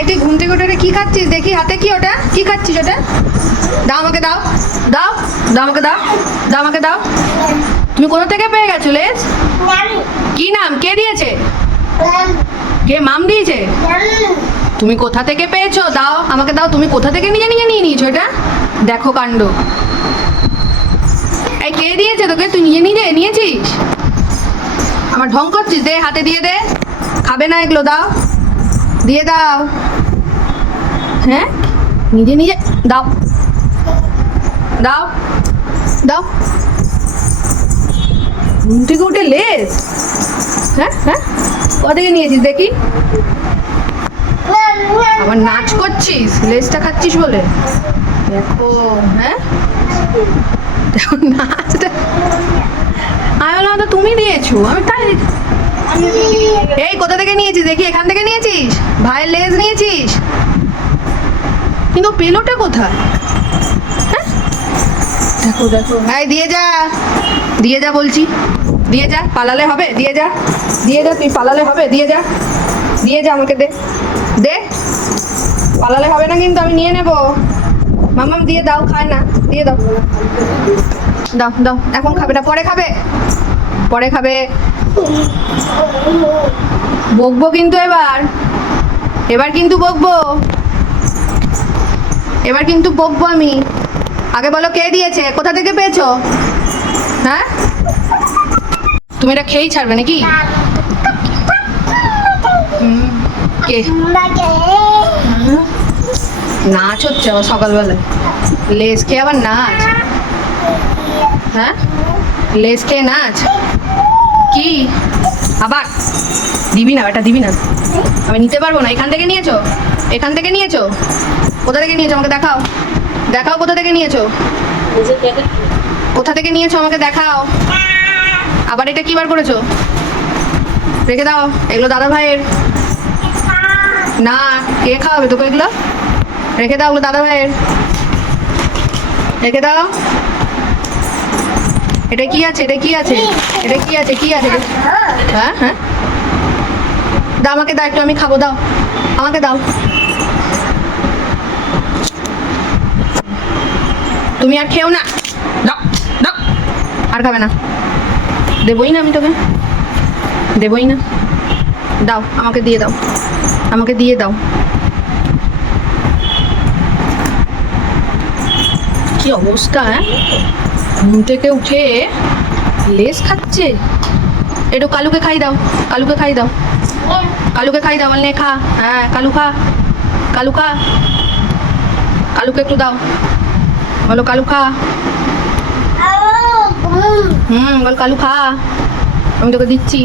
এই তুই ঘুম থেকে উঠে কি খাচ্ছিস দেখি, হাতে কি ওটা, কি খাচ্ছিস ওটা? দাও আমাকে, দাও দাও দাও আমাকে, দাও দাও আমাকে, দাও। তুমি কোথা থেকে পেয়ে গেছো লেজ? কি নাম, কে দিয়েছে? কে মাম দিয়েছে? তুমি কোথা থেকে পেয়েছো? দাও আমাকে, দাও। তুমি কোথা থেকে নিজে নিজে নিয়ে নিয়েছো এটা? দেখো কাণ্ড। এই কে দিয়েছে তোকে? তুই নিজে নিজে নিয়েছিস? আমার ঢং করছিস? দে, হাতে দিয়ে দে। খাবে না এগুলো, দাও, দিয়ে দাও। হ্যাঁ, নিজে নিজে দাও, দাও দাও। ঘুম থেকে উঠে লেজ? হ্যাঁ হ্যাঁ, কোথা থেকে নিয়েছিস দেখি? আবার নাচ করছিস লেজটা খাচ্ছিস বলে? দেখো, হ্যাঁ দেখো নাচটা। আমি বললাম তো তুমি দিয়েছো, আমি তাই। এই কোথা থেকে নিয়েছিস দেখি? এখান থেকে নিয়েছিস? ভাইয়ের লেজ নিয়েছিস? কিন্তু পেলোটা কোথায়? হ্যাঁ, দেখো দেখো। এই দিয়ে যা, দিয়ে যা বলছি, দিয়ে যা। পালালে হবে? দিয়ে যা, দিয়ে যা। তুই পালালে হবে? দিয়ে যা, দিয়ে যা আমাকে, দে দে। পালালে হবে না কিন্তু, আমি নিয়ে নেবো। মামাম দিয়ে দাও, খায় না, দিয়ে দাও। দাও দাও, এখন খাবে না, পরে খাবে, পরে খাবে। বকবো কিন্তু এবার, এবার কিন্তু বকবো, এবার কিন্তু বকবো আমি। আগে বলো কে দিয়েছে, কোথা থেকে পেয়েছো? হ্যাঁ, তুমি এটা খেয়েই ছাড়বে নাকি? কে নাচ হচ্ছে আবার সকালবেলায়? লেজ খেয়ে আবার নাচ? হ্যাঁ, লেজ খেয়ে নাচ? কি আবার? দিবি না বেটা, দিবি না, আমি নিতে পারবো না। এখান থেকে নিয়েছো? এখান থেকে নিয়েছো? কোথা থেকে নিয়েছো আমাকে দেখাও, দেখাও কোথা থেকে নিয়েছো, কোথা থেকে নিয়েছো আমাকে দেখাও। আবার এটা কি বার করেছো? রেখে দাও, এগুলো দাদা ভাইয়ের না। কে খাওয়াবে তোকে এগুলো? রেখে দাও, ওগুলো দাদা ভাইয়ের, রেখে দাও। এটা কি আছে, এটা কি আছে, এটা কি আছে, কি আছে? হ্যাঁ হ্যাঁ, দাও আমাকে, দাও একটু, আমি খাবো, দাও আমাকে, দাও। তুমি আর খেও না, দাও দাও। আর খাবে না, দেবই না আমি তোকে, দেবই না। দাও আমাকে, দিয়ে দাও, আমাকে দিয়ে দাও। কি অবস্থা, হ্যাঁ? ঘুম থেকে উঠে লেজ খাচ্ছে। একটু কালুকে খাই দাও, কালুকে খাই দাও, কালুকে খাই দাও, বল নে খা। হ্যাঁ কালু খা, কালু খা, কালুকে একটু দাও, বলো কালু খা। বল কালু খা, আমি তোকে দিচ্ছি।